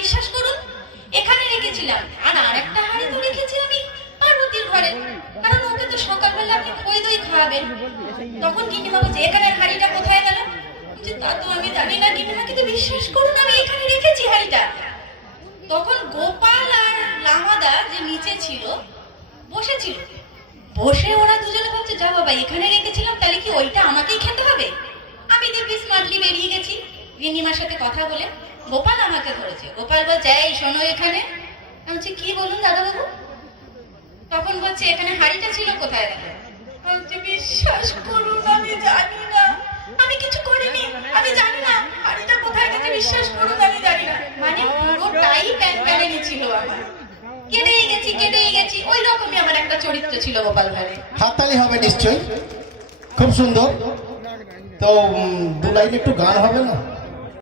বিশ্বাস করুন। এখানে রেখেছিলাম। আর আরেকটা হাড়ি তো রেখেছি আমি পার্বতীর ঘরে। কারণ ওকে তো সকালবেলা আপনি খই দই খাওয়াবেন। তখন গিন্নিমা বলছে এখানের হাড়িটা কোথায় গেল? বলছি, তা তো আমি জানি না গিন্নিমা কিন্তু বিশ্বাস করুন আমি এখানে রেখেছি হাড়িটা। তখন গোপাল আর লামাদা যে নিচে ছিল বসেছিল। বসে ওরা দুজনে ভাবছে যা বাবা এখানে রেখেছিলাম তাহলে কি ওইটা আমাকেই খেতে হবে? আমি দেখবি স্মার্টলি বেরিয়ে গেছি। গিন্নিমার সাথে কথা বলে গোপাল আমাকে ধরেছে। গোপাল বলছে, এই, শোনো এখানে। আমি বলছি, কি বলুন দাদাবাবু? তখন বলছে, এখানে হাড়িটা ছিল কোথায় বলছে, বিশ্বাস করুন, আমি জানি না। আমি কিছু করিনি। আমি জানি না হাড়িটা কোথায় গেছে, বিশ্বাস করুন, আমি জানি না। মানে পুরোটাই প্যান আমার। কেটেই গেছি কেটেই গেছি। ওই রকমই আমার একটা চরিত্র ছিল গোপাল ভাঁড়ে হাততালি হবে নিশ্চয়ই। খুব সুন্দর। তো দু লাইন একটু গান হবে না?